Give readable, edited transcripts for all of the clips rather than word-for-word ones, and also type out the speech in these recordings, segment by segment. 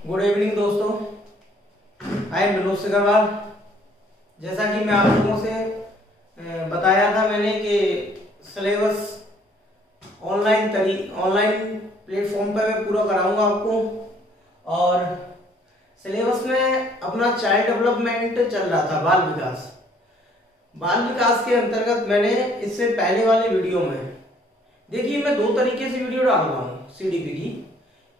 Good evening दोस्तों, I am Vinod Agarwal. जैसा कि मैं आप लोगों से बताया था मैंने कि सिलेबस ऑनलाइन प्लेटफॉर्म पर मैं पूरा कराऊंगा आपको। और सिलेबस में अपना चाइल्ड डेवलपमेंट चल रहा था, बाल विकास के अंतर्गत मैंने इससे पहले वाले वीडियो में देखिए मैं दो तरीके से वीडियो डाल रहा हूँ सीडीपी की।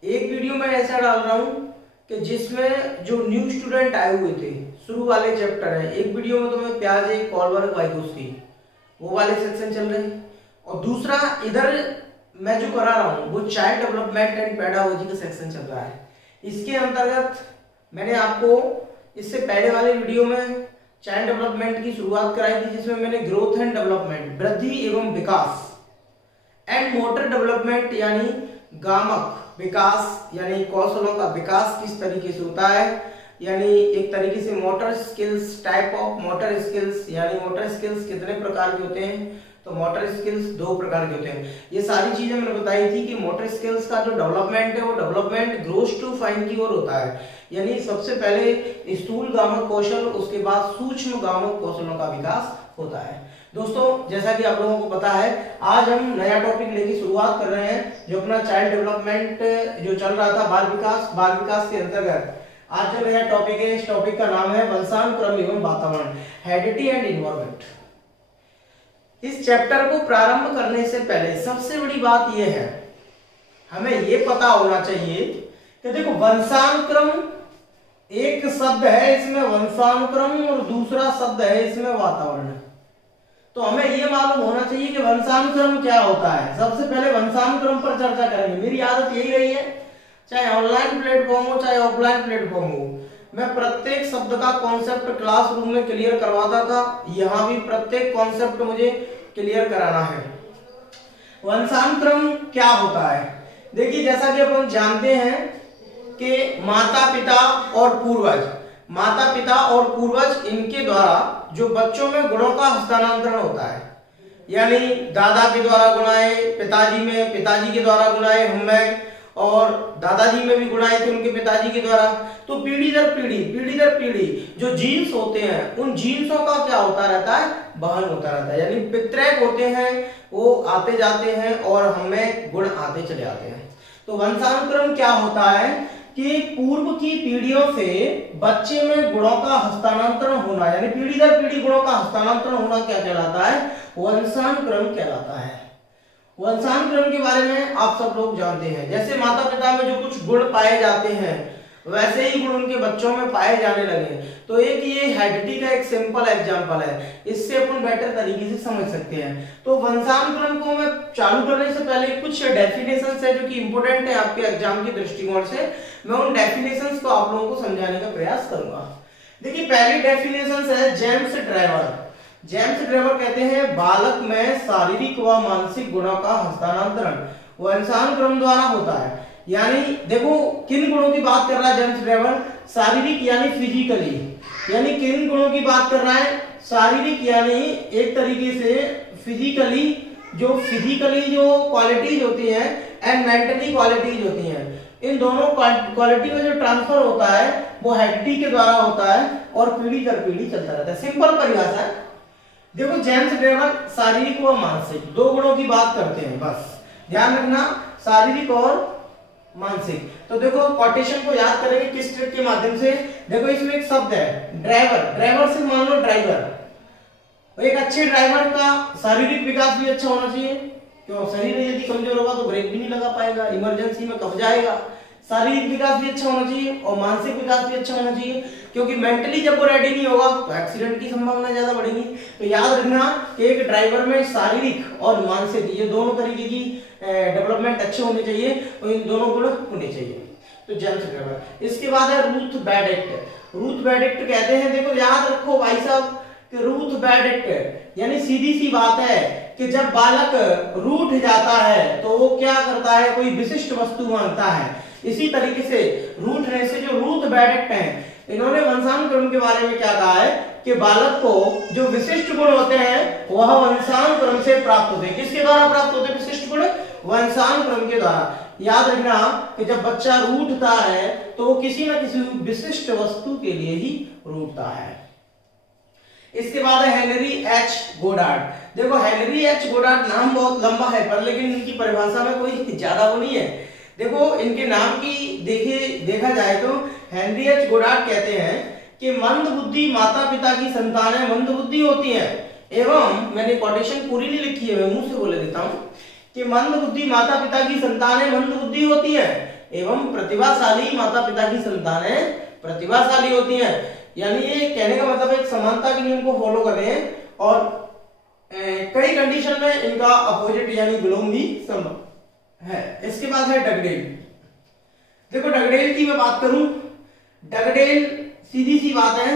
एक वीडियो में ऐसा डाल रहा हूँ कि जिसमें जो न्यू स्टूडेंट आए हुए थे, शुरू वाले चैप्टर है। एक वीडियो में तो मैं प्याज एक कॉलवर्क वाइकोस की वो वाले सेक्शन चल रहे हैं, और दूसरा इधर मैं जो करा रहा हूँ वो चाइल्ड डेवलपमेंट एंड पेडागोजी का सेक्शन चल रहा है। इसके अंतर्गत मैंने आपको इससे पहले वाले वीडियो में चाइल्ड डेवलपमेंट की शुरुआत कराई थी, जिसमें मैंने ग्रोथ एंड डेवलपमेंट, वृद्धि एवं विकास, एंड मोटर डेवलपमेंट यानी गामक विकास यानी कौशलों का विकास किस तरीके से होता है, यानी एक तरीके से motor skills, type of motor skills, यानी मोटर स्किल्स कितने प्रकार के होते हैं, तो मोटर स्किल्स दो प्रकार के होते हैं। ये सारी चीजें मैंने बताई थी कि मोटर स्किल्स का जो डेवलपमेंट है वो डेवलपमेंट ग्रोस टू फाइन की ओर होता है, यानी सबसे पहले स्थूल गामक कौशल, उसके बाद सूक्ष्म गामक कौशलों का विकास होता है। दोस्तों जैसा कि आप लोगों को पता है, आज हम नया टॉपिक लेके शुरुआत कर रहे हैं, जो अपना चाइल्ड डेवलपमेंट जो चल रहा था बाल विकास के अंतर्गत आज जो नया टॉपिक है, इस टॉपिक का नाम है वंशानुक्रम एवं वातावरण, हेरिडिटी एंड एनवायरनमेंट। इस चैप्टर को प्रारंभ करने से पहले सबसे बड़ी बात यह है, हमें यह पता होना चाहिए कि देखो वंशानुक्रम एक शब्द है इसमें वंशानुक्रम, और दूसरा शब्द है इसमें वातावरण। तो हमें यह मालूम होना चाहिए कि वंशानुक्रम क्या होता है। सबसे पहले वंशानुक्रम पर चर्चा करेंगे। मेरी आदत यही रही है, चाहे ऑनलाइन प्लेटफॉर्म हो चाहे ऑफलाइन प्लेटफॉर्म हो, मैं प्रत्येक शब्द का कॉन्सेप्ट क्लासरूम में क्लियर करवाता था। यहाँ भी प्रत्येक कॉन्सेप्ट मुझे क्लियर कराना है। वंशानुक्रम क्या होता है, देखिए जैसा कि अपन जानते हैं कि माता पिता और पूर्वज इनके द्वारा जो बच्चों में गुणों का हस्तांतरण होता है, यानी दादा के द्वारा गुण आए पिताजी के द्वारा गुण आए हमें, और दादाजी में भी गुण आए थे उनके पिताजी के द्वारा। तो पीढ़ी दर पीढ़ी जो जीन्स होते हैं, उन जीन्सों का क्या होता रहता है, वहन होता रहता है, यानी पितृक होते हैं वो आते जाते हैं और हमें गुण आते चले आते हैं। तो वंशानुक्रम क्या होता है कि पूर्व की पीढ़ियों से बच्चे में गुणों का हस्तांतरण होना, यानी पीढ़ी दर पीढ़ी गुणों का हस्तांतरण होना क्या कहलाता है, वंशानुक्रम कहलाता है। वंशानुक्रम के बारे में आप सब लोग जानते हैं, जैसे माता पिता में जो कुछ गुण पाए जाते हैं वैसे ही गुण उनके बच्चों में पाए जाने लगे। तो एक ये हेरिडिटी का एक सिंपल एग्जांपल है, इससे अपन बेटर तरीके से समझ सकते हैं। तो वंशानुक्रम को मैं चालू करने से पहले कुछ डेफिनेशंस है जो कि इंपॉर्टेंट है आपके एग्जाम के दृष्टिकोण से, मैं उन डेफिनेशंस को आप लोगों को समझाने का प्रयास करूंगा। देखिए पहली डेफिनेशन है जेम्स ड्रेवर कहते हैं बालक में शारीरिक व मानसिक गुणों का हस्तांतरण वंशानुक्रम द्वारा होता है। यानी देखो किन गुणों की बात कर रहा है जेम्स ड्रेवर, शारीरिक यानी फिजिकली, यानी किन गुणों की बात कर रहा है, शारीरिक यानी एक तरीके से फिजिकली जो क्वालिटीज होती हैं एंड मेंटली क्वालिटीज होती हैं, इन दोनों क्वालिटी में जो ट्रांसफर होता है वो हेरिडिटी के द्वारा होता है और पीढ़ी दर पीढ़ी चलता रहता है। सिंपल परिभाषा है। देखो जेम्स ड्रेवर शारीरिक व मानसिक दो गुणों की बात करते हैं, बस ध्यान रखना, शारीरिक और मानसिक। तो देखो कोटेशन को याद करेंगे किस ट्रिक के माध्यम से। देखो इसमें एक शब्द है ड्राइवर से मान लो ड्राइवर, एक अच्छे ड्राइवर का शारीरिक विकास भी अच्छा होना चाहिए, क्यों शरीर यदि कमजोर होगा तो ब्रेक भी नहीं लगा पाएगा, इमरजेंसी में कब जाएगा। शारीरिक विकास भी अच्छा होना चाहिए और मानसिक विकास भी अच्छा होना चाहिए, क्योंकि मेंटली जब वो रेडी नहीं होगा तो एक्सीडेंट की संभावना ज्यादा बढ़ेगी। तो याद रखना कि एक ड्राइवर में शारीरिक और मानसिक ये दोनों तरीके की डेवलपमेंट अच्छे होने चाहिए और इन दोनों गुण होने चाहिए। तो जेम्स ड्रेवर। इसके बाद है रूथ बेनेडिक्ट कहते हैं, देखो याद रखो भाई साहब कि रूथ बेनेडिक्ट यानी सीधी सी बात है कि जब बालक रूठ जाता है तो वो क्या करता है, कोई विशिष्ट वस्तु मांगता है। इसी तरीके से रूठने से जो रूथ बेनेडिक्ट हैं, इन्होंने वंशानुक्रम के बारे में क्या कहा है कि बालक को जो विशिष्ट गुण होते हैं वह वंशानुक्रम से प्राप्त होते हैं। किसके द्वारा प्राप्त होते हैं विशिष्ट गुण, वंशानुक्रम के द्वारा। याद रखना कि जब बच्चा रूठता है तो वो किसी न किसी विशिष्ट वस्तु के लिए ही रूठता है। इसके बाद है हेनरी एच गोडार्ड। देखो हेनरी एच गोडार्ड नाम बहुत लंबा है पर लेकिन इनकी परिभाषा में कोई ज्यादा वो नहीं है। देखो इनके नाम की देखा जाए तो हेनरी एच गोडार्ड कहते हैं कि मंद बुद्धि माता पिता की संतानें मंद बुद्धि होती हैं एवं, मैंने कोटेशन पूरी नहीं लिखी है, मैं मुंह से बोले देता हूं कि मंद बुद्धि माता पिता की संतानें मंद बुद्धि होती है एवं प्रतिभाशाली माता पिता की संतानें प्रतिभाशाली होती हैं। यानी ये कहने का मतलब एक समानता के नियम को फॉलो कर रहे हैं और कई कंडीशन में इनका अपोजिट यानी विलोम भी संभव है। इसके बाद है डगडेल। देखो डगडेल की मैं बात करूं, डगडेल सीधी सी बात है,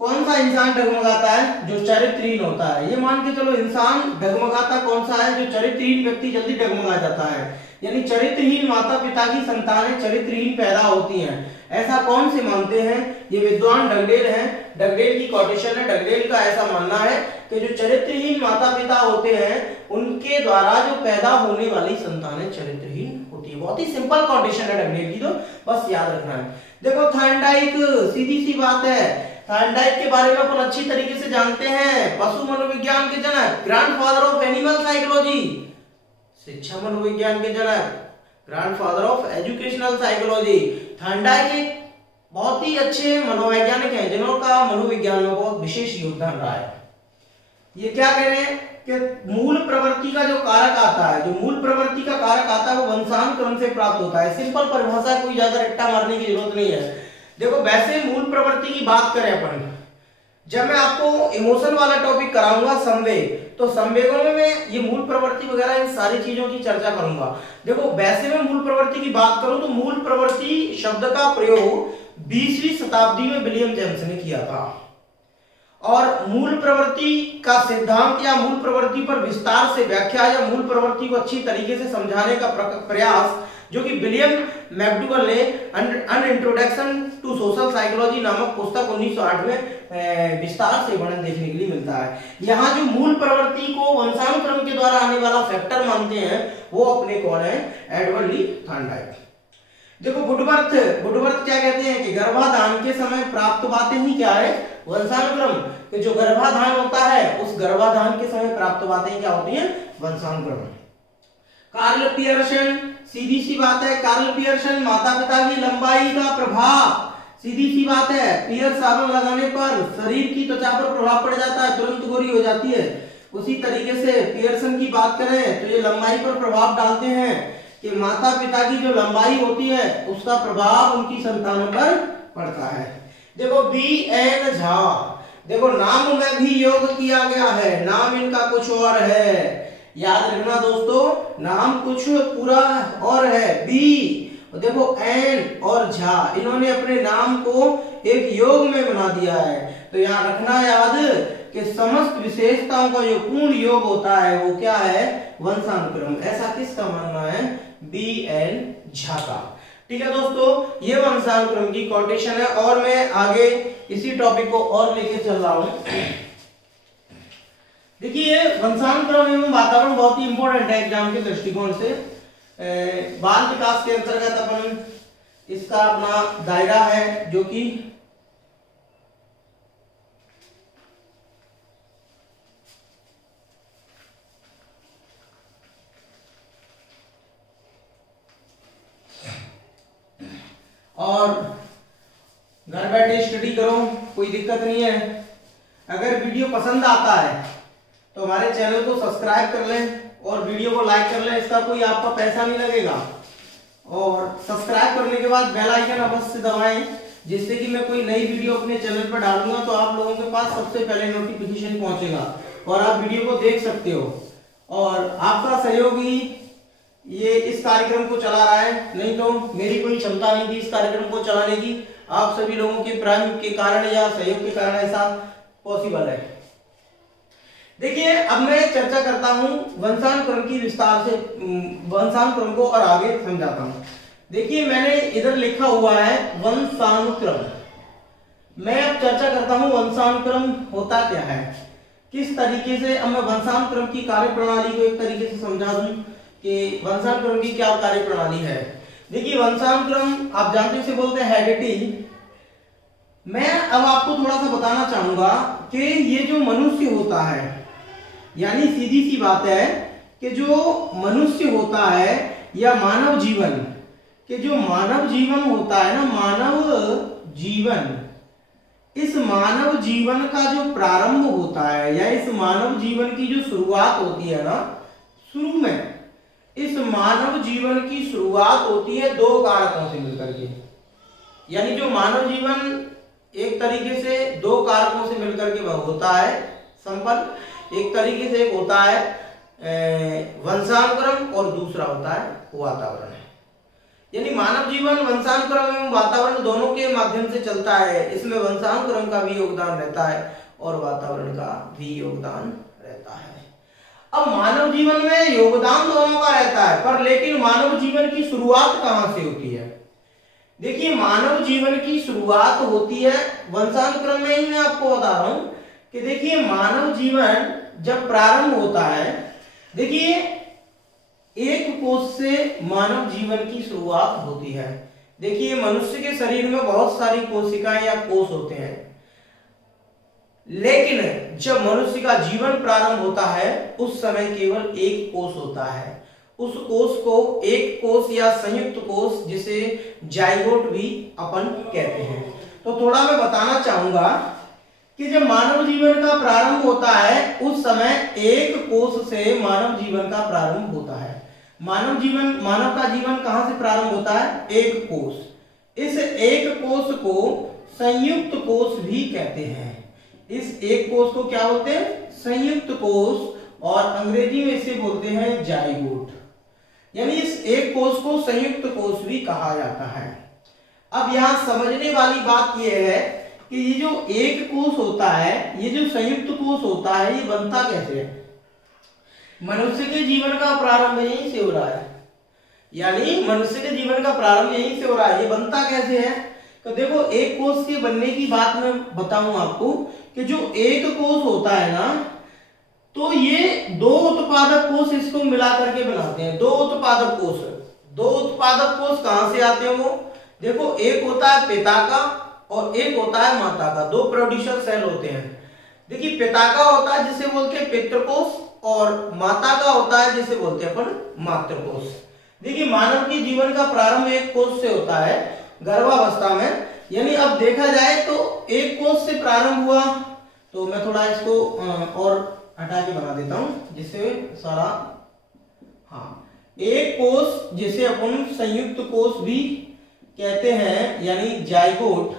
कौन सा इंसान डगमगाता है? जो चरित्रहीन होता है। ये मान के चलो इंसान डगमगाता कौन सा है? जो चरित्रहीन व्यक्ति जल्दी डगमगा जाता है। यानी चरित्रहीन माता पिता की संतानें चरित्रहीन पैदा होती हैं। ऐसा कौन से मानते हैं? ये विद्वान डगडेल हैं। डगडेल की कोटेशन है। डगडेल का ऐसा मानना है कि जो चरित्रहीन माता पिता होते हैं उनके द्वारा जो पैदा होने वाली संतानें चरित्रहीन होती है। बहुत ही सिंपल कोटेशन है डगडेल की, तो बस याद रखना है। देखो थार्नडाइक, सीधी सी बात है, थार्नडाइक के बारे में अपन अच्छी तरीके से जानते हैं। पशु मनोविज्ञान के जनक, ग्रैंडफादर ऑफ एनिमल साइकोलॉजी, शिक्षा मनोविज्ञान के जनक, grandfather of educational psychology. Thorndike एक बहुत ही अच्छे मनोवैज्ञानिक हैं जिनका मनोविज्ञान में बहुत विशेष योगदान रहा है। ये क्या कह रहे हैं कि मूल प्रवृत्ति का जो कारक आता है, जो मूल प्रवृत्ति का कारक आता है वो वंशानुक्रम से प्राप्त होता है। सिंपल परिभाषा, कोई ज्यादा रट्टा मारने की जरूरत नहीं है। देखो वैसे मूल प्रवृत्ति की बात करें अपन, जब मैं आपको इमोशन वाला टॉपिक कराऊंगा संवेग, तो संवेगों में मैं ये मूल प्रवृत्ति वगैरह इन सारी चीजों की चर्चा करूंगा। देखो वैसे में मूल प्रवृत्ति की बात करूं तो मूल प्रवृत्ति शब्द का प्रयोग 20वीं शताब्दी में विलियम जेम्स ने किया था और मूल प्रवृत्ति का सिद्धांत या मूल प्रवृत्ति पर विस्तार से व्याख्या या मूल प्रवृत्ति को अच्छी तरीके से समझाने का प्रयास जो कि विलियम मैकडूगल ने अन इंट्रोडक्शन टू सोशल साइकोलॉजी नामक पुस्तक 1908 में विस्तार से वर्णन देखने के लिए मिलता है। यहाँ जो मूल प्रवृत्ति को वंशानुक्रम के द्वारा आने वाला फैक्टर मानते हैं वो अपने कौन है? एडवर्ड ली थार्नडाइक। देखो वुडवर्थ क्या कहते हैं कि गर्भाधान के समय प्राप्त बातें ही क्या है? वंशानुक्रम। कि जो गर्भाधान होता है उस गर्भाधान के समय प्राप्त बातें क्या होती हैं? वंशानुक्रम। कार्ल पियर्सन, सीधी सी बात है, कार्ल पियर्सन, माता पिता की लंबाई का प्रभाव, सीधी सी बात है, पियर साबुन लगाने पर शरीर की त्वचा पर प्रभाव पड़ जाता है, तुरंत गोरी हो जाती है। उसी तरीके से पियर्सन की बात करें तो ये लंबाई पर प्रभाव डालते हैं कि माता पिता की जो लंबाई होती है उसका प्रभाव उनकी संतानों पर पड़ता है। देखो बी.एन. झा, देखो नाम में भी योग किया गया है, नाम इनका कुछ और है। याद रखना दोस्तों, नाम कुछ पूरा और है। बी, देखो एन और झा, इन्होंने अपने नाम को एक योग में बना दिया है। तो यहाँ रखना याद कि समस्त विशेषताओं का जो पूर्ण योग होता है वो क्या है? वंशानुक्रम। ऐसा किसका मानना है? बी.एन. झा का। ठीक है दोस्तों, ये वंशानुक्रम की कोटेशन है और मैं आगे इसी टॉपिक को और लेके चल रहा हूं। देखिए वंशानुक्रम एवं वातावरण बहुत ही इंपॉर्टेंट है एग्जाम के दृष्टिकोण से। बाल विकास के अंतर्गत अपन इसका अपना दायरा है जो कि और घर बैठे स्टडी करो, कोई दिक्कत नहीं है। अगर वीडियो पसंद आता है तो हमारे चैनल को सब्सक्राइब कर लें और वीडियो को लाइक कर लें, इसका कोई आपका पैसा नहीं लगेगा। और सब्सक्राइब करने के बाद बेल आइकन अवश्य दबाएं जिससे कि मैं कोई नई वीडियो अपने चैनल पर डालूंगा तो आप लोगों के पास सबसे पहले नोटिफिकेशन पहुंचेगा और आप वीडियो को देख सकते हो। और आपका सहयोग ही ये इस कार्यक्रम को चला रहा है, नहीं तो मेरी कोई क्षमता नहीं थी इस कार्यक्रम को चलाने की। आप सभी लोगों के प्रेम के कारण या सहयोग के कारण ऐसा पॉसिबल है। देखिए अब मैं चर्चा करता हूं वंशानुक्रम की विस्तार से, वंशानुक्रम को और आगे समझाता हूं। देखिए मैंने इधर लिखा हुआ है वंशानुक्रम। मैं अब चर्चा करता हूं वंशानुक्रम होता क्या है, किस तरीके से। अब मैं वंशानुक्रम की कार्य प्रणाली को एक तरीके से समझा दूं कि वंशानुक्रम की क्या कार्य प्रणाली है। देखिए वंशानुक्रम आप जानते हैं इसे बोलते हैं हेरिडिटी। मैं अब आपको थोड़ा सा बताना चाहूंगा कि ये जो मनुष्य होता है, यानी सीधी सी बात है कि जो मनुष्य होता है या मानव जीवन, कि जो मानव जीवन होता है ना, मानव जीवन, इस मानव जीवन का जो प्रारंभ होता है या इस मानव जीवन की जो शुरुआत होती है ना, शुरू में इस मानव जीवन की शुरुआत होती है दो कारकों से मिलकर के। यानी जो मानव जीवन एक तरीके से दो कारकों से मिलकर के होता है संपन्न। एक तरीके से एक होता है वंशानुक्रम और दूसरा होता है वातावरण। यानी मानव जीवन वंशानुक्रम एवं वातावरण दोनों के माध्यम से चलता है। इसमें वंशानुक्रम का भी योगदान रहता है और वातावरण का भी योगदान रहता है। अब मानव जीवन में योगदान दोनों का रहता है, पर लेकिन मानव जीवन की शुरुआत कहां से होती है? देखिए मानव जीवन की शुरुआत होती है वंशानुक्रम में ही। मैं आपको बता रहा हूं कि देखिए मानव जीवन जब प्रारंभ होता है, देखिए एक कोष से मानव जीवन की शुरुआत होती है। देखिए मनुष्य के शरीर में बहुत सारी कोशिकाएं या कोष होते हैं, लेकिन जब मनुष्य का जीवन प्रारंभ होता है उस समय केवल एक कोष होता है। उस कोष को एक कोष या संयुक्त कोष जिसे जाइगोट भी अपन कहते हैं। तो थोड़ा मैं बताना चाहूंगा कि जब मानव जीवन का प्रारंभ होता है उस समय एक कोष से मानव जीवन का प्रारंभ होता है। मानव का जीवन कहां से प्रारंभ होता है? एक कोष। इस एक कोष को संयुक्त कोष भी कहते हैं। इस एक कोष को क्या बोलते हैं? संयुक्त कोष, और अंग्रेजी में इसे बोलते हैं जाइगोट। यानी इस एक कोष को संयुक्त कोष भी कहा जाता है। अब यहां समझने वाली बात यह है कि ये जो एक कोष होता है, ये जो संयुक्त कोष होता है, ये बनता कैसे है? मनुष्य के जीवन का प्रारंभ यहीं से हो रहा है। यानी मनुष्य के जीवन का प्रारंभ यहीं से हो रहा है। ये बनता कैसे है? तो देखो एक कोष के बनने की बात मैं बताऊं आपको कि जो एक कोष होता है ना, तो ये दो उत्पादक कोष इसको मिला करके बनाते हैं। दो उत्पादक कोष कहां से आते हैं? वो देखो एक होता है पिता का और एक होता है माता का। दो प्रोड्यूसर सेल होते हैं। देखिए पिता का होता है जिसे बोलते हैं पितृकोष, और माता का होता है जिसे बोलते हैं अपन मातृकोष। देखिए मानव की जीवन का प्रारंभ एक कोष से होता है गर्भावस्था में। यानी अब देखा जाए तो एक कोष से प्रारंभ हुआ, तो मैं थोड़ा इसको और हटा के बना देता हूं जिससे सारा, हाँ, एक कोष जिसे अपन संयुक्त कोष भी कहते हैं, यानी जाइगोट।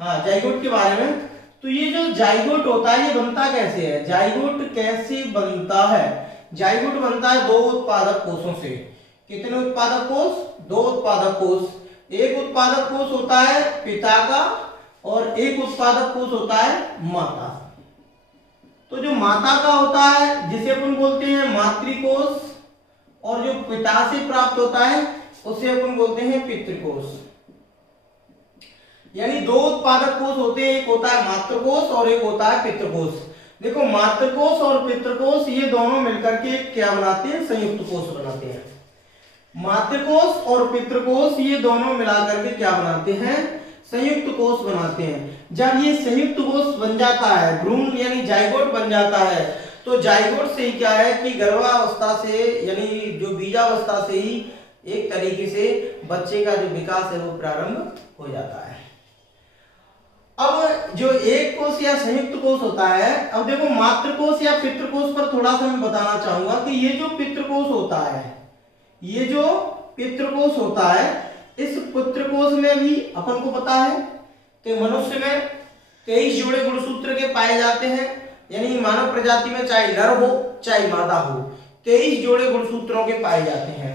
हाँ, जाइगोट के बारे में, तो ये जो जाइगोट होता है ये बनता कैसे है? जाइगोट कैसे बनता है? जाइगोट बनता है दो उत्पादक कोषों से। कितने उत्पादक कोष? दो उत्पादक कोष। एक उत्पादक कोष होता है पिता का और एक उत्पादक कोष होता है माता। तो जो माता का होता है जिसे अपन बोलते हैं मातृकोष, और जो पिता से प्राप्त होता है उसे अपन बोलते हैं पितृकोष। यानी दो उत्पादक कोष होते हैं, एक होता है मातृकोष और एक होता है पितृकोष। देखो मातृकोष और पितृकोष ये दोनों मिलकर के क्या बनाते हैं? संयुक्त कोष बनाते हैं। मातृकोष और पितृकोष ये दोनों मिलाकर के क्या बनाते हैं? संयुक्त कोष बनाते हैं। जब ये संयुक्त कोष बन जाता है, भ्रूण यानी जाइगोट बन जाता है, तो जाइगोट से ही क्या है कि गर्भावस्था से यानी जो बीजावस्था से ही एक तरीके से बच्चे का जो विकास है वो प्रारंभ हो जाता है। अब जो एक कोष या संयुक्त कोष होता है, अब देखो मातृकोष या पितृकोष पर थोड़ा सा मैं बताना चाहूंगा कि ये जो पितृकोष होता है, ये जो पितृकोष होता है, इस पितृकोष में भी अपन को पता है कि मनुष्य में 23 जोड़े गुणसूत्र के पाए जाते हैं। यानी मानव प्रजाति में चाहे नर हो चाहे मादा हो, 23 जोड़े गुणसूत्रों के पाए जाते हैं।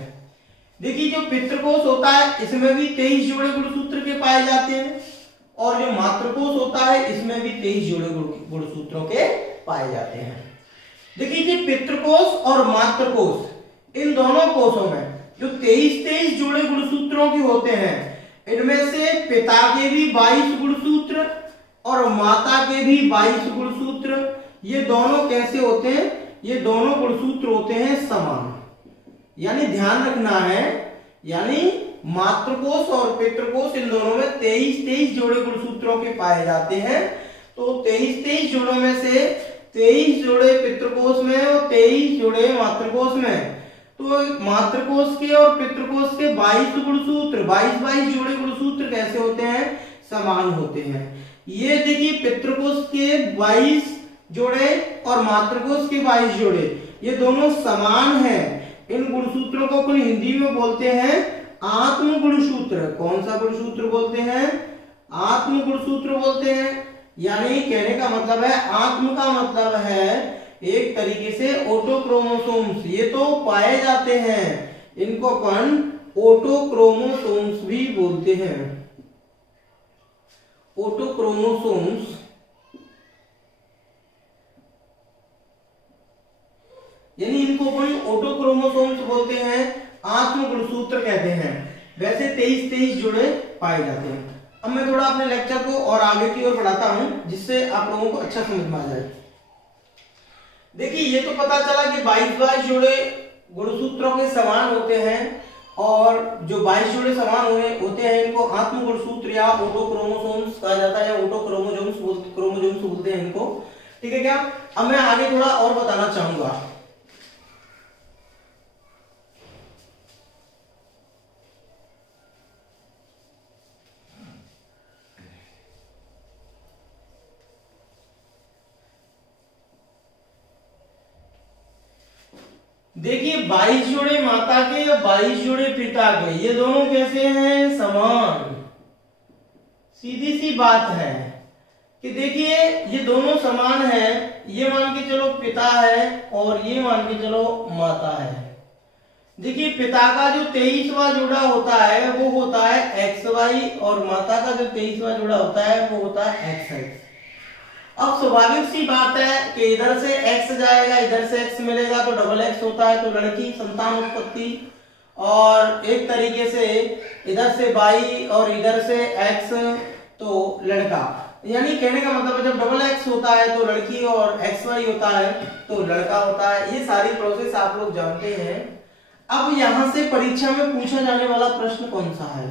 देखिए जो पितृकोष होता है इसमें भी 23 जोड़े गुणसूत्र के पाए जाते हैं, और जो मातृकोष होता है इसमें भी 23 जोड़े गुणसूत्रों के पाए जाते हैं। देखिए कि पितृकोष और मातृकोष इन दोनों कोषों में जो 23 जोड़े गुणसूत्रों के होते हैं, इनमें से पिता के भी 22 गुणसूत्र और माता के भी 22 गुणसूत्र। ये दोनों कैसे होते हैं? ये दोनों गुणसूत्र होते हैं समान। यानी ध्यान रखना है, यानी मातृकोश और पितृकोश इन दोनों में 23 जोड़े गुणसूत्रों के पाए जाते हैं। तो 23 जोड़ों में से 23 जोड़े पितृकोश में और 23 जोड़े मातृकोश में। तो मातृकोश के और पितृकोश के 22 गुणसूत्र, 22 जोड़े गुणसूत्र कैसे होते हैं? समान होते हैं। ये देखिए पितृकोश के 22 जोड़े और मातृकोश के 22 जोड़े, ये दोनों समान हैं। इन गुणसूत्रों को अपन हिंदी में बोलते हैं आत्म गुणसूत्र। कौन सा गुणसूत्र बोलते हैं? आत्म गुणसूत्र बोलते हैं। यानी कहने का मतलब है, आत्म का मतलब है एक तरीके से ऑटोक्रोमोसोम्स, ये तो पाए जाते हैं, इनको अपन ऑटोक्रोमोसोम्स भी बोलते हैं। ऑटोक्रोमोसोम्स यानी इनको अपन ऑटोक्रोमोसोम्स बोलते हैं, आत्म गुणसूत्र कहते हैं। वैसे 23 जोड़े पाए जाते हैं। अब मैं थोड़ा अपने लेक्चर को और आगे की ओर बढ़ाता हूं, जिससे आप लोगों को अच्छा समझ में आ जाए। देखिए ये तो पता चला कि 22 जोड़े गुणसूत्रों के समान होते हैं, और जो 22 जोड़े समान होते हैं इनको आत्म गुणसूत्र या ऑटोक्रोमोसोम्स कहा जाता है, या ऑटोक्रोमोसोम्स बोलते हैं इनको। ठीक है क्या? अब मैं आगे थोड़ा और बताना चाहूंगा। देखिए 22 जोड़े माता के या 22 जोड़े पिता के, ये दोनों कैसे हैं? समान। सीधी सी बात है कि देखिए ये दोनों समान हैं। ये मान के चलो पिता है और ये मान के चलो माता है। देखिए पिता का जो 23वां जोड़ा होता है वो होता है XY, और माता का जो 23वां जोड़ा होता है वो होता है XX। अब स्वाभाविक सी बात है कि इधर से x जाएगा, इधर से x मिलेगा तो डबल x होता है, तो लड़की संतान उत्पत्ति, और एक तरीके से इधर से y और इधर से x तो लड़का। यानी कहने का मतलब जब डबल x होता है तो लड़की और XY होता है तो लड़का होता है। ये सारी प्रोसेस आप लोग जानते हैं। अब यहां से परीक्षा में पूछा जाने वाला प्रश्न कौन सा है?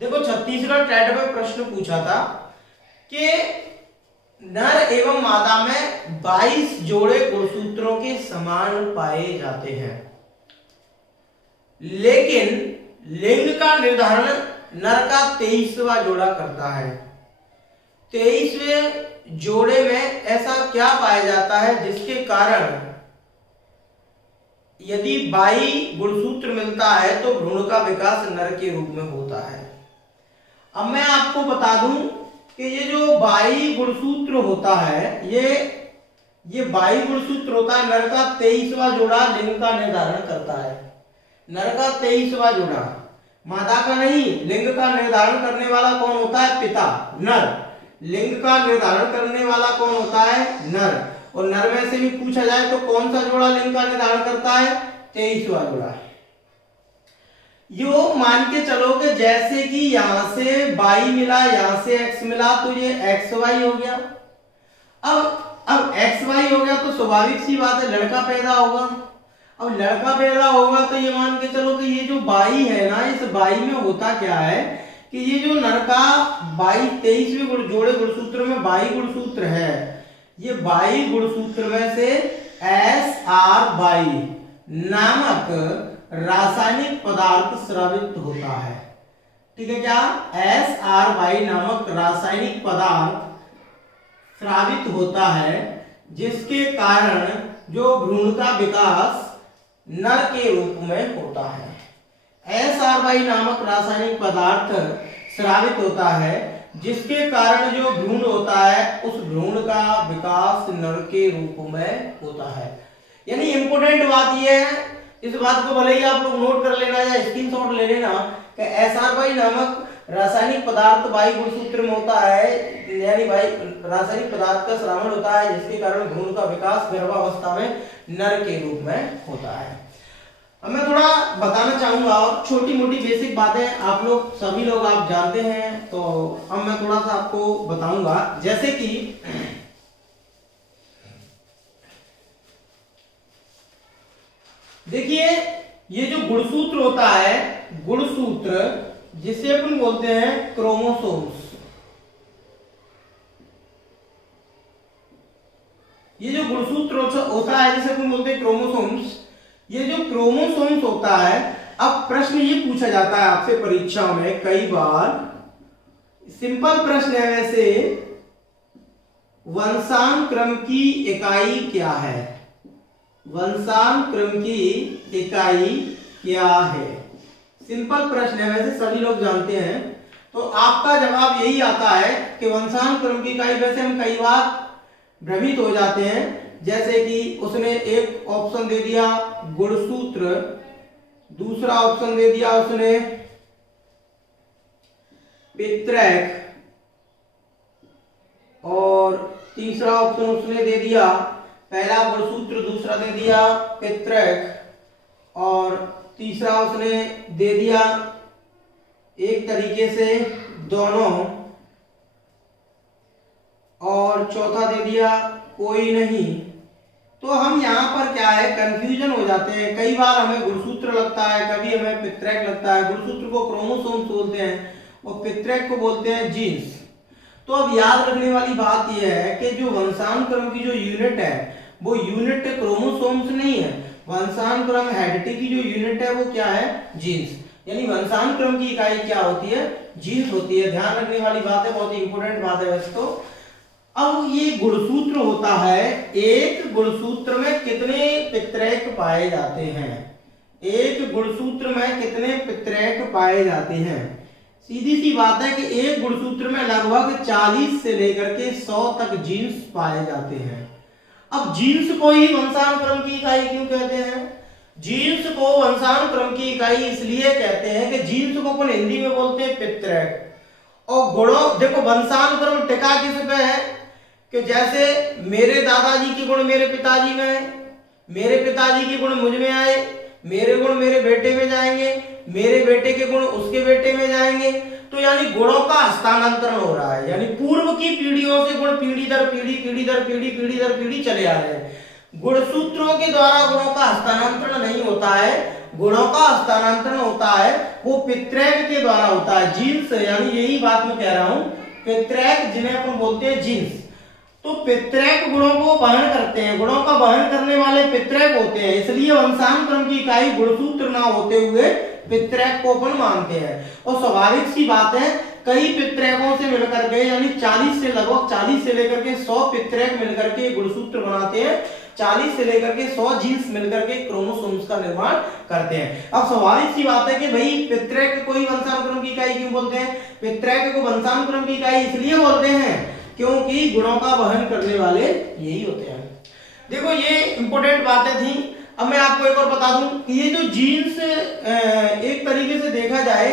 देखो छत्तीसगढ़ टेट में प्रश्न पूछा था कि नर एवं मादा में 22 जोड़े गुणसूत्रों के समान पाए जाते हैं, लेकिन लिंग का निर्धारण नर का 23वां जोड़ा करता है। 23वें जोड़े में ऐसा क्या पाया जाता है जिसके कारण यदि 22 गुणसूत्र मिलता है तो भ्रूण का विकास नर के रूप में होता है। अब मैं आपको बता दूं कि ये जो 22 गुणसूत्र होता है, ये 22 गुणसूत्र होता है, नर का 23वां जोड़ा लिंग का निर्धारण करता है। नर का 23वां जोड़ा, मादा का नहीं। लिंग का निर्धारण करने वाला कौन होता है? पिता, नर। लिंग का निर्धारण करने वाला कौन होता है? नर। और नर में से भी पूछा जाए तो कौन सा जोड़ा लिंग का निर्धारण करता है? 23वां जोड़ा। यो मान के चलो कि जैसे कि यहां से y मिला, यहां से x मिला, तो ये XY हो गया। अब XY हो गया तो स्वाभाविक सी बात है लड़का पैदा होगा। अब लड़का पैदा होगा तो ये मान के चलो कि ये जो y है ना, इस y में होता क्या है कि ये जो नर का 23वें जोड़े गुणसूत्र में 22 गुणसूत्र है, ये 22 गुणसूत्र में से SR22 नामक रासायनिक पदार्थ स्रावित होता है। ठीक है क्या? SR22 नामक रासायनिक पदार्थ स्रावित होता है, जिसके कारण जो भ्रूण का विकास नर के रूप में होता है। SR22 नामक रासायनिक पदार्थ स्रावित होता है, जिसके कारण जो भ्रूण होता है उस भ्रूण का विकास नर के रूप में होता है। यानी इंपोर्टेंट बात यह है, इस बात को भले ही आप लोग नोट कर लेना या स्क्रीनशॉट ले लेना कि SR22 नामक रासायनिक पदार्थ 22 गुणसूत्र में होता है, यानी रासायनिक पदार्थ का श्रावण होता है, जिसके कारण भ्रूण का विकास गर्भावस्था में नर के रूप में होता है। अब मैं थोड़ा बताना चाहूंगा और छोटी मोटी बेसिक बातें आप लोग सभी लोग आप जानते हैं, तो अब मैं थोड़ा सा आपको बताऊंगा। जैसे कि देखिए ये जो गुणसूत्र होता है, गुणसूत्र जिसे अपन बोलते हैं क्रोमोसोम्स, ये जो गुणसूत्र होता है जिसे अपन बोलते हैं क्रोमोसोम्स, ये जो क्रोमोसोम्स होता है, अब प्रश्न ये पूछा जाता है आपसे परीक्षा में कई बार, सिंपल प्रश्न है वैसे, वंशानुक्रम की इकाई क्या है? वंशानुक्रम की इकाई क्या है? सिंपल प्रश्न है वैसे, सभी लोग जानते हैं। तो आपका जवाब यही आता है कि वंशानुक्रम की इकाई। वैसे हम कई बार भ्रमित हो जाते हैं, जैसे कि उसने एक ऑप्शन दे दिया गुणसूत्र, दूसरा ऑप्शन दे दिया उसने पितृक, और तीसरा ऑप्शन उसने दे दिया, पहला गुणसूत्र दूसरा दे दिया पितृक, और तीसरा उसने दे दिया एक तरीके से दोनों, और चौथा दे दिया कोई नहीं। तो हम यहाँ पर क्या है, कंफ्यूजन हो जाते हैं। कई बार हमें गुणसूत्र लगता है, कभी हमें पितृक लगता है। गुणसूत्र को क्रोमोसोम्स बोलते हैं और पितृक को बोलते हैं जीन्स। तो अब याद रखने वाली बात यह है कि जो वंशानुक्रम की जो यूनिट है वो यूनिट क्रोमोसोम्स नहीं है। वंशानुक्रम हेरिडिटी की जो यूनिट है वो क्या है, जीन्स। यानी वंशानुक्रम की इकाई क्या होती है, जीन्स होती है। ध्यान रखने वाली बात है, बहुत ही इंपॉर्टेंट बात है वैसे तो। अब ये गुणसूत्र होता है, एक गुणसूत्र में कितने पितृक पाए जाते हैं? एक गुणसूत्र में कितने पितृक पाए जाते हैं? सीधी सी बात है कि एक गुणसूत्र में लगभग 40 से लेकर के 100 तक जीन्स पाए जाते हैं। अब जीन्स को ही वंशानुक्रम की इकाई क्यों कहते हैं? जीन्स को वंशानुक्रम की इकाई इसलिए कहते हैं कि जीन्स को अपन हिंदी में बोलते हैं पितृक, और गुणों, देखो वंशानुक्रम टिका किस पे है कि जैसे मेरे दादाजी के गुण मेरे पिताजी में है, मेरे पिताजी के गुण मुझ में आए, मेरे गुण मेरे बेटे में जाएंगे, मेरे बेटे के गुण उसके बेटे में जाएंगे। तो यानी गुणों का हस्तांतरण हो रहा है, यानी पूर्व की पीढ़ियों से गुण पीढ़ी दर पीढ़ी, पीढ़ी दर पीढ़ी, पीढ़ी दर पीढ़ी चले आ रहे हैं। गुणसूत्रों के द्वारा गुणों का हस्तांतरण नहीं होता है, गुणों का हस्तांतरण होता है वो पितृक के द्वारा होता है, जीन्स। यानी यही बात मैं कह रहा हूं, पितृक जिन्हें अपन बोलते हैं जीन्स। तो पितृक गुणों को वहन करते हैं, गुणों का वहन करने वाले पितृक होते हैं, इसलिए वंशानुक्रम की इकाई गुणसूत्र ना होते हुए पितृक को अपन मानते हैं। और स्वाभाविक सी बात है, कई पितृकों से मिलकर के, यानी 40 से लगभग 40 से लेकर के 100 पितृक मिलकर के गुणसूत्र बनाते हैं, 40 से लेकर के 100 जीन्स मिलकर के क्रोमोसोम्स का निर्माण करते हैं। अब स्वाभाविक सी बात है कि भाई पितृक को ही वंशानुक्रम की इकाई क्यों बोलते हैं? पितृक को वंशानुक्रम की इकाई इसलिए बोलते हैं क्योंकि गुणों का वहन करने वाले यही होते हैं। देखो ये इंपॉर्टेंट बातें थी। अब मैं आपको एक और बता दूं कि ये जो जीन्स, एक तरीके से देखा जाए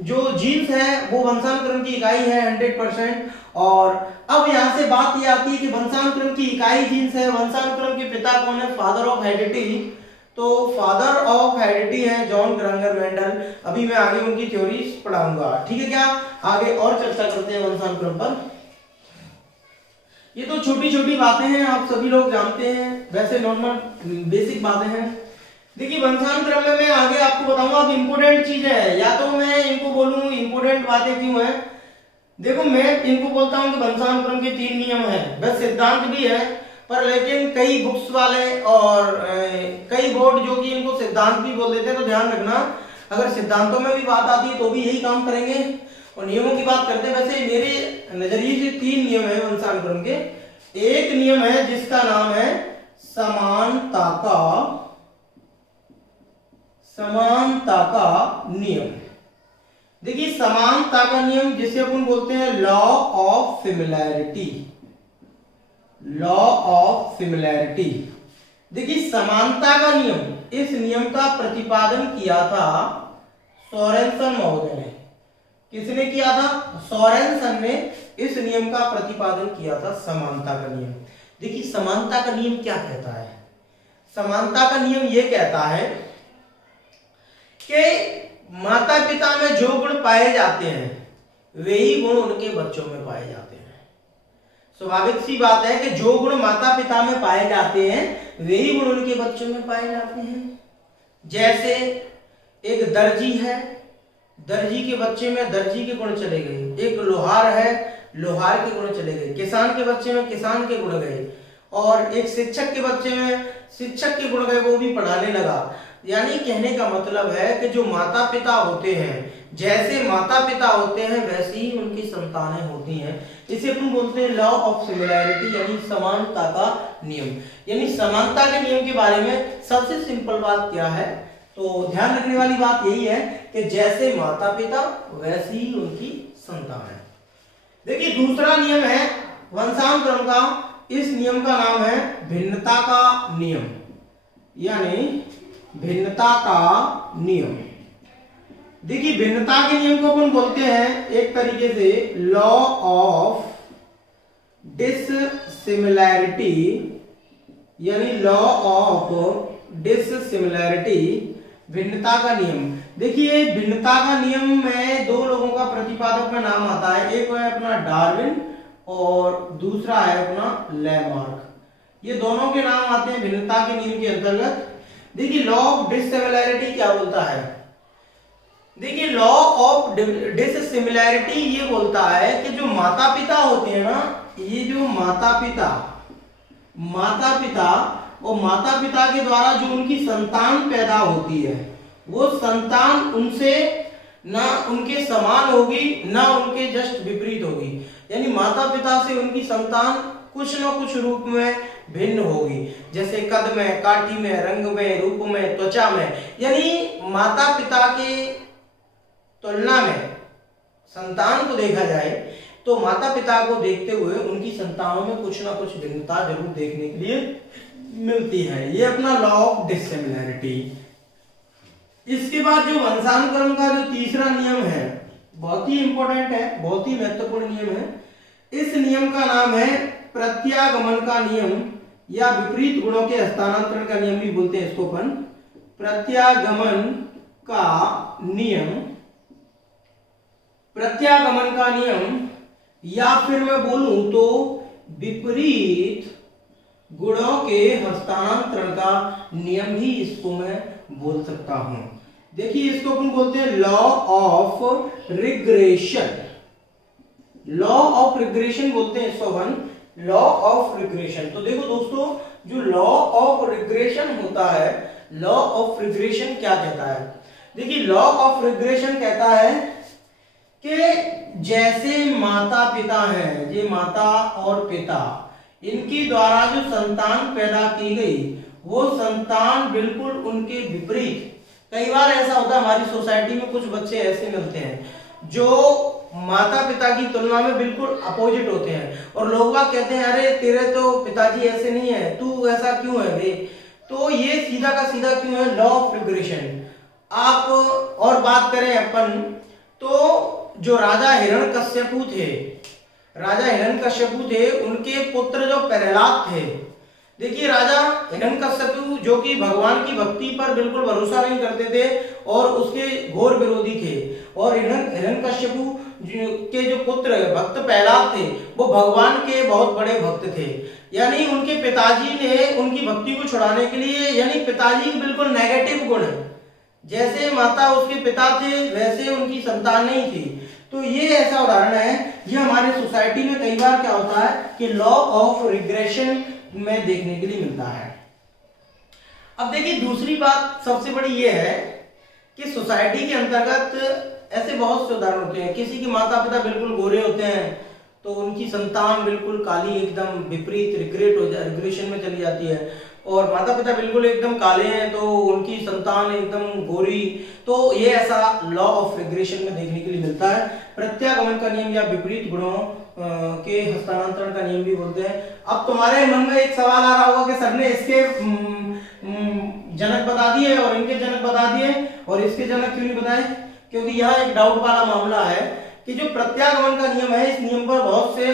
जो जीन्स है वो वंशानुक्रम की इकाई है 100%। और अब यहां से बात ये आती है कि वंशानुक्रम की इकाई जीन्स है, वंशानुक्रम के पिता कौन है? Father of heredity. तो फादर ऑफ हेरिडिटी है जॉन ग्रैंगर मेंडल। अभी मैं आगे उनकी थ्योरीज पढ़ाऊंगा, ठीक है क्या? आगे और चर्चा करते हैं वंशानुक्रम पर। ये तो छोटी छोटी बातें हैं, आप सभी लोग जानते हैं, वैसे नॉर्मल बेसिक बातें हैं। देखिए वंशानुक्रम में मैं आगे आपको बताऊंगा, अब इंपोर्टेंट चीजें हैं, या तो मैं इनको बोलूं इंपोर्टेंट बातें क्यों है। देखो मैं इनको बोलता हूं कि वंशानुक्रम के 3 नियम है, बस सिद्धांत भी है, पर लेकिन कई बुक्स वाले और कई बोर्ड जो कि इनको सिद्धांत भी बोल देते हैं। तो ध्यान रखना, अगर सिद्धांतों में भी बात आती है तो भी यही काम करेंगे। और नियमों की बात करते हैं, वैसे मेरे नजरिए से 3 नियम है वंशानुक्रम के। एक नियम है जिसका नाम है समानता का नियम। देखिए समानता का नियम जिसे अपन बोलते हैं law of similarity, law of similarity. देखिए समानता का नियम, इस नियम का प्रतिपादन किया था सोरेनसन महोदय ने। किसने किया था? सोरेनसन ने इस नियम का प्रतिपादन किया था, समानता का नियम। देखिए समानता का नियम क्या कहता है? समानता का नियम यह कहता है कि माता पिता में जो गुण पाए जाते हैं वही गुण उनके बच्चों में पाए जाते हैं। स्वाभाविक सी बात है कि जो गुण माता पिता में पाए जाते हैं वही गुण उनके बच्चों में पाए जाते हैं। जैसे एक दर्जी है, दर्जी के बच्चे में दर्जी के गुण चले गए। एक लोहार है, लोहार के गुण चले गए। किसान के बच्चे में किसान के गुण गए। और एक शिक्षक के बच्चे में शिक्षक के गुण गए, वो भी पढ़ाने लगा। यानी कहने का मतलब है कि जो माता पिता होते हैं, जैसे माता पिता होते हैं वैसे ही उनकी संतानें होती हैं। इसे अपन बोलते हैं लॉ ऑफ सिमिलैरिटी, यानी समानता का नियम। यानी समानता के नियम के बारे में सबसे सिंपल बात क्या है, तो ध्यान रखने वाली बात यही है कि जैसे माता पिता वैसी ही उनकी संतानें। देखिए दूसरा नियम है वंशानुक्रम का। इस नियम का नाम है भिन्नता का नियम, यानी भिन्नता का नियम। देखिए भिन्नता के नियम को अपन बोलते हैं एक तरीके से लॉ ऑफ डिससिमिलैरिटी, यानी लॉ ऑफ डिससिमिलैरिटी, भिन्नता का नियम। देखिए भिन्नता का नियम में दो लोगों का प्रतिपादक में नाम आता है, एक है अपना डार्विन और दूसरा है अपना लैमार्क। ये दोनों के नाम आते हैं भिन्नता के नियम के अंतर्गत। देखिए लॉ ऑफ डिससिमिलैरिटी क्या बोलता है, देखिए लॉ ऑफ डिससिमिलैरिटी ये बोलता है कि जो माता पिता होते हैं ना, ये जो माता पिता और माता पिता के द्वारा जो उनकी संतान पैदा होती है, वो संतान उनसे ना उनके समान होगी ना उनके जस्ट विपरीत होगी। यानी माता पिता से उनकी संतान कुछ न कुछ रूप में भिन्न होगी, जैसे कद में, काठी में, रंग में, रूप में, त्वचा में। यानी माता पिता के तुलना में संतान को देखा जाए तो माता पिता को देखते हुए उनकी संतानों में कुछ ना कुछ भिन्नता जरूर देखने के लिए मिलती है। ये अपना लॉ ऑफ डिससिमिलैरिटी। इसके बाद जो वंशानुक्रम का जो तीसरा नियम है, बहुत ही इंपॉर्टेंट है, बहुत ही महत्वपूर्ण नियम है। इस नियम का नाम है प्रत्यागमन का नियम, या विपरीत गुणों के हस्तांतरण का नियम भी बोलते हैं इसको अपन। प्रत्यागमन का नियम, प्रत्यागमन का नियम, या फिर मैं बोलूं तो विपरीत गुणों के हस्तांतरण का नियम ही इसको मैं बोल सकता हूं। देखिए इसको अपन बोलते हैं law of regression. Law of regression बोलते हैं इसको अपन, लॉ ऑफ रिग्रेशन। तो देखो दोस्तों, जो लॉ ऑफ रिग्रेशन होता है, लॉ ऑफ रिग्रेशन क्या कहता है? देखिए लॉ ऑफ रिग्रेशन कहता है कि जैसे माता पिता हैं, ये माता और पिता, इनके द्वारा जो संतान पैदा की गई वो संतान बिल्कुल उनके विपरीत। कई बार ऐसा होता है हमारी सोसाइटी में, कुछ बच्चे ऐसे मिलते हैं जो माता पिता की तुलना में बिल्कुल अपोजिट होते हैं, और लोग बाग कहते हैं अरे तेरे तो पिताजी ऐसे नहीं है, तू ऐसा क्यों है बे? तो ये सीधा का सीधा क्यों है? Law of regression. आप और बात करें अपन तो जो राजा हिरण्यकश्यपु थे, राजा हिरण्यकश्यपु थे, उनके पुत्र जो प्रहलाद थे। देखिए राजा हिरण्यकश्यपु जो कि भगवान की भक्ति पर बिल्कुल भरोसा नहीं करते थे और उसके घोर विरोधी थे, और हिरण्यकश्यपु के जो पुत्र भक्त प्रहलाद थे वो भगवान के बहुत बड़े भक्त थे। यानी उनके पिताजी ने उनकी भक्ति को छुड़ाने के लिए, यानी पिताजी बिल्कुल नेगेटिव गुण, जैसे माता उसके पिता थे वैसे उनकी संतान नहीं थी। तो ये ऐसा उदाहरण है, ये हमारे सोसाइटी में कई बार क्या होता है कि लॉ ऑफ रिग्रेशन में देखने के लिए मिलता है। अब देखिए दूसरी बात सबसे बड़ी ये है कि सोसाइटी के अंतर्गत ऐसे बहुत से उदाहरण होते हैं। किसी के माता पिता बिल्कुल गोरे होते हैं तो उनकी संतान बिल्कुल काली, एकदम विपरीत रिग्रेशन में चली जाती है, और माता पिता बिल्कुल एकदम काले हैं तो उनकी संतान एकदम गोरी। तो ये ऐसा लॉ ऑफ रिग्रेशन में देखने के लिए मिलता है। प्रत्यागमन का नियम या विपरीत गुणों के हस्तांतरण का नियम भी बोलते हैं। अब तुम्हारे मन में एक सवाल आ रहा होगा कि सर ने इसके जनक बता दिए और इनके जनक बता दिए और इसके जनक क्यों नहीं बताए? क्योंकि यहाँ एक डाउट वाला मामला है कि जो प्रत्यागमन का नियम है, इस नियम पर बहुत से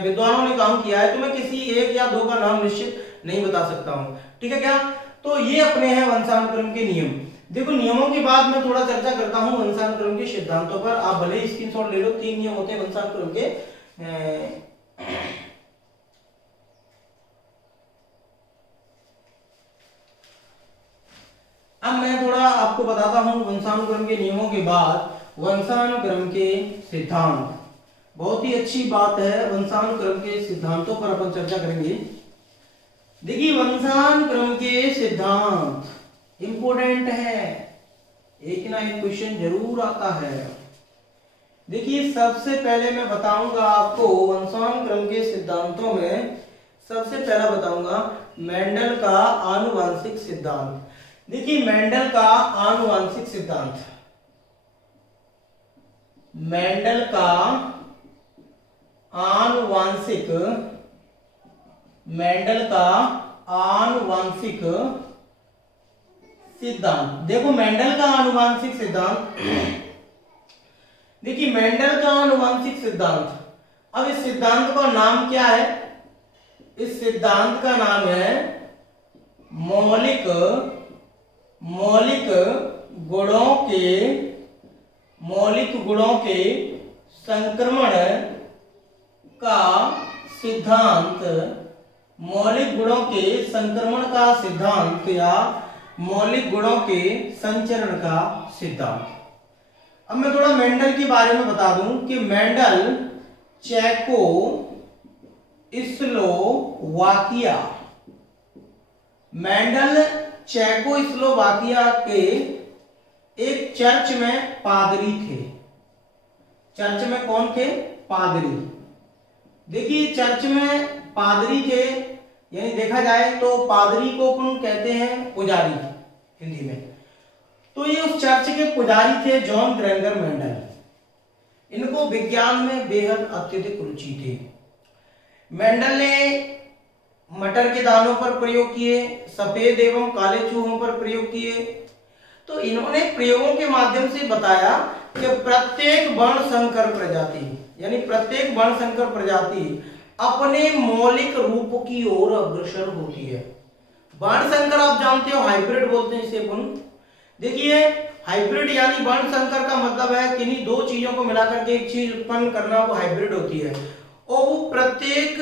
विद्वानों ने काम किया है, तो मैं किसी एक या दो का नाम निश्चित नहीं बता सकता हूँ, ठीक है क्या? तो ये अपने हैं वंशानुक्रम के नियम। देखो नियमों के बाद मैं थोड़ा चर्चा करता हूँ वंशानुक्रम के सिद्धांतों पर। आप भले ही स्क्रीनशॉट ले लो, 3 नियम होते हैं वंशानुक्रम के। अब मैं थोड़ा आपको बताता हूं वंशानुक्रम के नियमों के बाद वंशानुक्रम के सिद्धांत। बहुत ही अच्छी बात है, वंशानुक्रम के सिद्धांतों पर अपन चर्चा करेंगे। देखिए वंशानुक्रम के सिद्धांत इंपॉर्टेंट है, एक ना एक क्वेश्चन जरूर आता है। देखिए सबसे पहले मैं बताऊंगा आपको वंशानुक्रम के सिद्धांतों में, सबसे पहला बताऊंगा मेंडल का आनुवंशिक सिद्धांत। देखिए मेंडल का आनुवंशिक सिद्धांत, मेंडल का आनुवंशिक, मेंडल का आनुवंशिक सिद्धांत। देखो मेंडल का आनुवंशिक सिद्धांत, देखिए मेंडल का आनुवंशिक सिद्धांत। अब इस सिद्धांत का नाम क्या है? इस सिद्धांत का नाम है मौलिक गुणों के संक्रमण का सिद्धांत, मौलिक गुणों के संक्रमण का सिद्धांत या मौलिक गुणों के संचरण का सिद्धांत। अब मैं थोड़ा मेंडल के बारे में बता दूं कि मेंडल चेकोस्लोवाकिया के एक चर्च में पादरी थे। चर्च में कौन थे? पादरी। देखिए चर्च में पादरी थे, यानी देखा जाए तो पादरी को कौन कहते हैं? पुजारी हिंदी में। तो ये उस चर्च के पुजारी थे जॉन ग्रेंगर मेंडल। इनको विज्ञान में बेहद अत्यधिक रुचि थी। मेंडल ने मटर के दानों पर प्रयोग किए, सफेद एवं काले चूहों पर प्रयोग किए। तो इन्होंने प्रयोगों के माध्यम से बताया कि प्रत्येक वर्णसंकर प्रजाति, यानी प्रत्येक वर्णसंकर प्रजाति अपने मौलिक रूप की ओर अग्रसर होती है। वर्णसंकर आप जानते हो, हाइब्रिड बोलते हैं इसे अपन। देखिए हाइब्रिड यानी वर्णसंकर का मतलब है किन्हीं दो चीजों को मिलाकर के एक चीज उत्पन्न करना, वो हाइब्रिड होती है। और वो प्रत्येक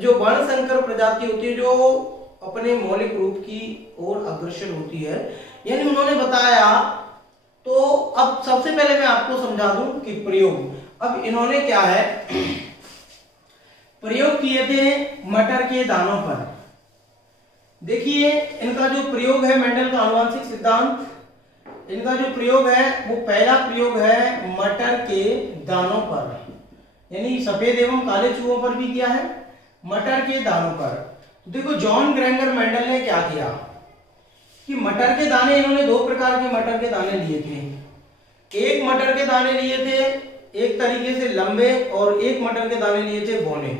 जो वर्णसंकर प्रजाति होती है जो अपने मौलिक रूप की ओर अग्रसर होती है, यानी उन्होंने बताया। तो अब सबसे पहले मैं आपको समझा दूं कि प्रयोग, अब इन्होंने क्या है प्रयोग किए थे मटर के दानों पर। देखिए इनका जो प्रयोग है मेंडल का आनुवंशिक सिद्धांत, इनका जो प्रयोग है वो पहला प्रयोग है मटर के दानों पर, यानी सफेद एवं काले चूहों पर भी किया है, मटर के दानों पर। देखो जॉन ग्रेंगर मेंडल ने क्या किया कि मटर के दाने, इन्होंने दो प्रकार के मटर के दाने लिए थे। एक मटर के दाने लिए थे एक तरीके से लंबे और एक मटर के दाने लिए थे बौने,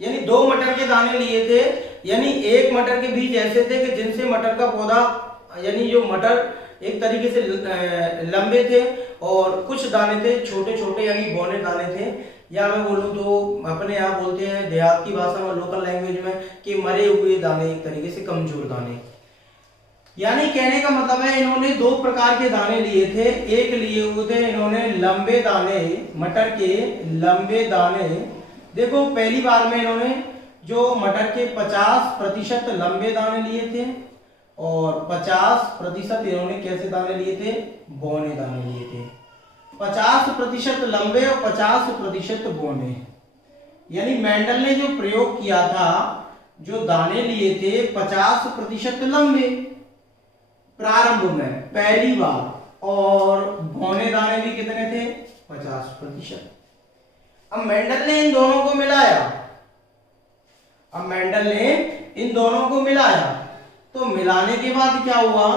यानी दो मटर के दाने लिए थे। यानी एक मटर के बीज ऐसे थे कि जिनसे मटर का पौधा, यानी जो मटर एक तरीके से लंबे थे और कुछ दाने थे छोटे छोटे, यानी बौने दाने थे। या मैं बोलूं तो अपने यहाँ बोलते हैं देहात की भाषा में, लोकल लैंग्वेज में, कि मरे हुए दाने, एक तरीके से कमजोर दाने। यानी कहने का मतलब है इन्होंने दो प्रकार के दाने लिए थे। एक लिए हुए थे इन्होंने लंबे दाने, मटर के लंबे दाने। देखो पहली बार में इन्होंने जो मटर के 50% लंबे दाने लिए थे और 50% इन्होंने कैसे दाने लिए थे? बौने दाने लिए थे। 50% लंबे और 50% बौने। यानी मेंडल ने जो प्रयोग किया था, जो दाने लिए थे 50% लंबे प्रारंभ में पहली बार, और बौने दाने भी कितने थे? 50%। अब मेंडल ने इन दोनों को मिलाया, अब मेंडल ने इन दोनों को मिलाया। तो मिलाने के बाद क्या हुआ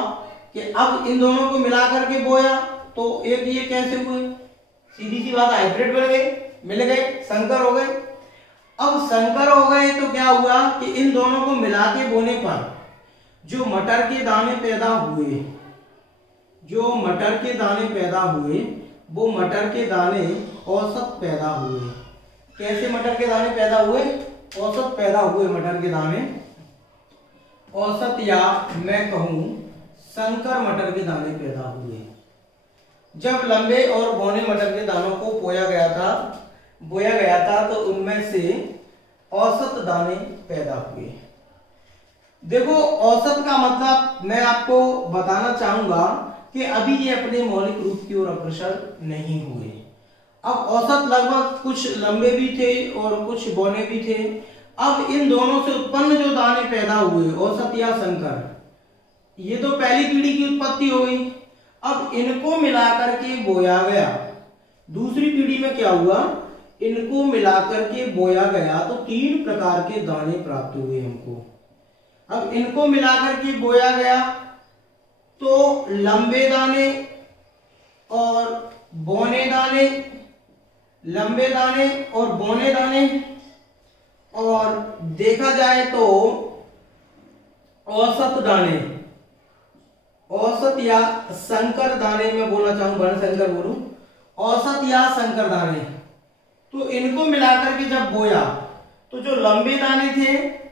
कि अब इन दोनों को मिला करके बोया तो एक ये कैसे हुए? सीधी सी बात, हाइब्रिड बन गए, मिल गए, संकर हो गए। अब संकर हो गए तो क्या हुआ कि इन दोनों को मिला के बोने पर जो मटर के दाने पैदा हुए, जो मटर के दाने पैदा हुए, वो मटर के दाने औसत पैदा हुए। कैसे मटर के दाने पैदा हुए? औसत पैदा हुए मटर के दाने, औसत या मैं कहूं संकर मटर के दाने पैदा हुए। जब लंबे और बौने मटर के दानों को बोया गया था तो उनमें से औसत दाने पैदा हुए। देखो औसत का मतलब मैं आपको बताना चाहूंगा कि अभी ये अपने मौलिक रूप की ओर अग्रसर नहीं हुए। अब औसत लगभग कुछ लंबे भी थे और कुछ बौने भी थे। अब इन दोनों से उत्पन्न जो दाने पैदा हुए, औसत या संकर, ये तो पहली पीढ़ी की उत्पत्ति हो गई। अब इनको मिलाकर के बोया गया। दूसरी पीढ़ी में क्या हुआ, इनको मिलाकर के बोया गया तो 3 प्रकार के दाने प्राप्त हुए हमको। अब इनको मिलाकर के बोया गया तो लंबे दाने और बौने दाने, लंबे दाने और बौने दाने, और देखा जाए तो औसत दाने, औसत या संकर दाने में बोलना चाहूं, वर्ण संकर बोलूं, औसत या संकर दाने। तो इनको मिलाकर के जब बोया तो जो लंबे दाने थे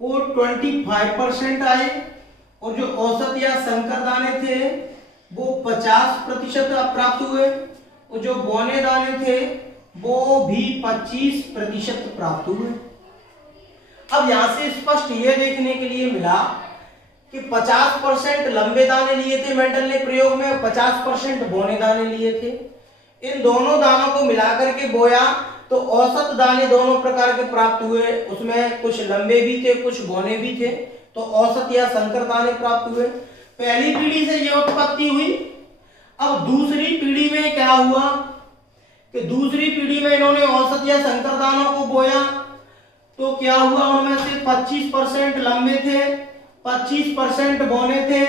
वो 25% आए और जो औसत या संकर दाने थे वो 50% प्राप्त हुए और जो बौने दाने थे वो भी 25% प्राप्त हुए। अब यहां से स्पष्ट ये देखने के लिए मिला कि 50% लंबे दाने लिए थे मेंडल ने प्रयोग में, 50% बौने दाने लिए थे। इन दोनों दानों को मिलाकर के बोया तो औसत दाने दोनों प्रकार के प्राप्त हुए। उसमें कुछ लंबे भी थे, कुछ बौने भी थे, तो औसत या संकर दाने प्राप्त हुए। पहली पीढ़ी से यह उत्पत्ति हुई। अब दूसरी पीढ़ी में क्या हुआ कि दूसरी पीढ़ी में इन्होंने औसत या संकर दानों को बोया तो क्या हुआ, उनमें से 25% लंबे थे, 25% बौने थे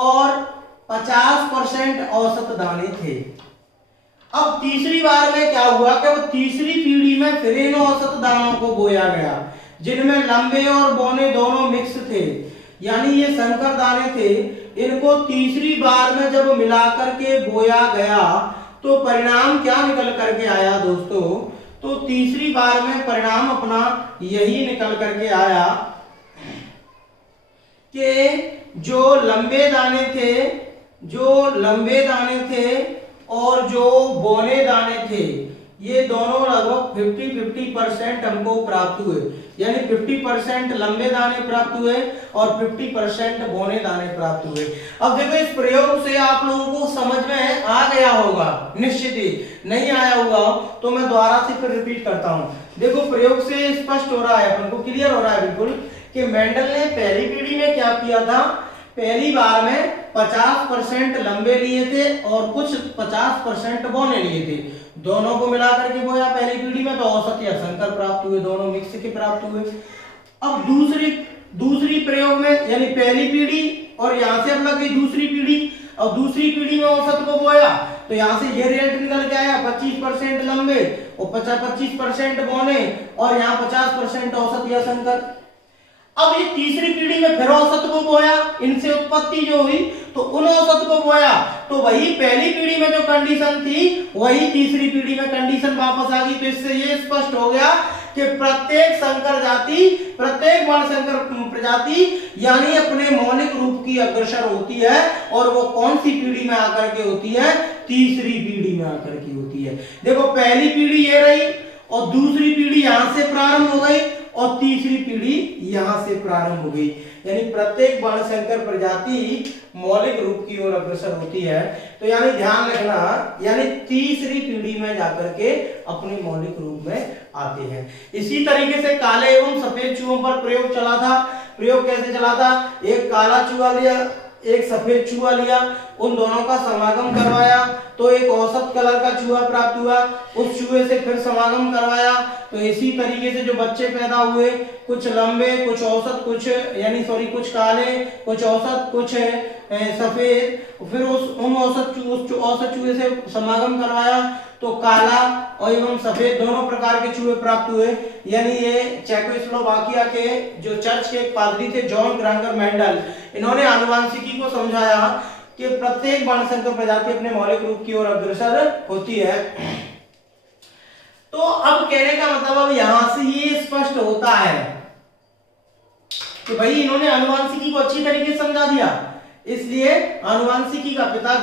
और 50% औसत दाने थे। अब तीसरी बार में क्या हुआ कि वो तीसरी पीढ़ी में फिर इन औसत दानों को बोया गया जिनमें लंबे और बौने दोनों मिक्स थे, यानी ये संकर दाने थे। इनको तीसरी बार में जब मिलाकर के बोया गया तो परिणाम क्या निकल करके आया दोस्तों, तो तीसरी बार में परिणाम अपना यही निकल करके आया कि जो लंबे दाने थे और जो बौने दाने थे ये दोनों लगभग 50-50% हमको प्राप्त हुए, यानी 50% लंबे दाने प्राप्त हुए और 50% बौने दाने प्राप्त हुए। अब देखो इस प्रयोग से आप लोगों को समझ में आ गया होगा, निश्चित ही नहीं आया होगा तो मैं दोबारा से फिर रिपीट करता हूं। देखो प्रयोग से स्पष्ट हो रहा है, अपन को क्लियर हो रहा है बिल्कुल कि मेंडल ने पहली पीढ़ी में क्या किया था, पहली बार में 50% लंबे लिए थे और कुछ 50% बौने लिए थे, दोनों को मिलाकर के बोया पहली पीढ़ी में तो औसत या संकर प्राप्त हुए, दोनों मिक्स के प्राप्त हुए। अब दूसरी प्रयोग में यानी पहली पीढ़ी और यहां से अब लग गई दूसरी पीढ़ी, और दूसरी पीढ़ी में औसत को बोया तो यहां से ये रिजल्ट निकल के आया 25% लंबे और 25% बौने और यहाँ 50% औसत या संकर। अब ये तीसरी पीढ़ी में फिर औसत को बोया, इनसे उत्पत्ति जो हुई तो उन औसत को बोया तो वही पहली पीढ़ी में जो कंडीशन थी वही तीसरी पीढ़ी में कंडीशन वापस आ गई। तो इससे ये स्पष्ट हो गया कि प्रत्येक संकर जाति, प्रत्येक वर्ण संकर प्रजाति यानी अपने मौलिक रूप की अग्रसर होती है और वो कौन सी पीढ़ी में आकर के होती है, तीसरी पीढ़ी में आकर के होती है। देखो पहली पीढ़ी ये रही और दूसरी पीढ़ी यहां से प्रारंभ हो गई और तीसरी पीढ़ी यहां से प्रारंभ हो गई, यानी प्रत्येक वर्ण संकर प्रजाति मौलिक रूप की ओर अग्रसर होती है। तो यानी ध्यान रखना, यानी तीसरी पीढ़ी में जाकर के अपने मौलिक रूप में आते हैं। इसी तरीके से काले एवं सफेद चूहों पर प्रयोग चला था। प्रयोग कैसे चला था, एक काला चूहा लिया, एक सफेद चूहा लिया, उन दोनों का समागम करवाया तो एक औसत कलर का चूहा प्राप्त हुआ, उस चूहे से फिर समागम करवाया तो इसी तरीके से जो बच्चे पैदा हुए, कुछ लंबे, कुछ औसत, कुछ काले, कुछ औसत, कुछ सफेद, फिर उन औसत चूहे से समागम करवाया तो काला और एवं सफेद दोनों प्रकार के चूहे प्राप्त हुए। यानी ये चेकोस्लोवाकिया के जो चर्च के पादरी थे जॉन ग्रांगर मेंडल, इन्होंने आनुवांशिकी को समझाया कि प्रत्येक वर्ण संकर प्रजाति अपने मौलिक रूप की ओर अग्रसर होती है। तो अब कहने का मतलब अब यहां से ये स्पष्ट होता है कि भाई इन्होंने आनुवांशिकी को अच्छी तरीके से समझा दिया, इसलिए आनुवांशिकी का पिता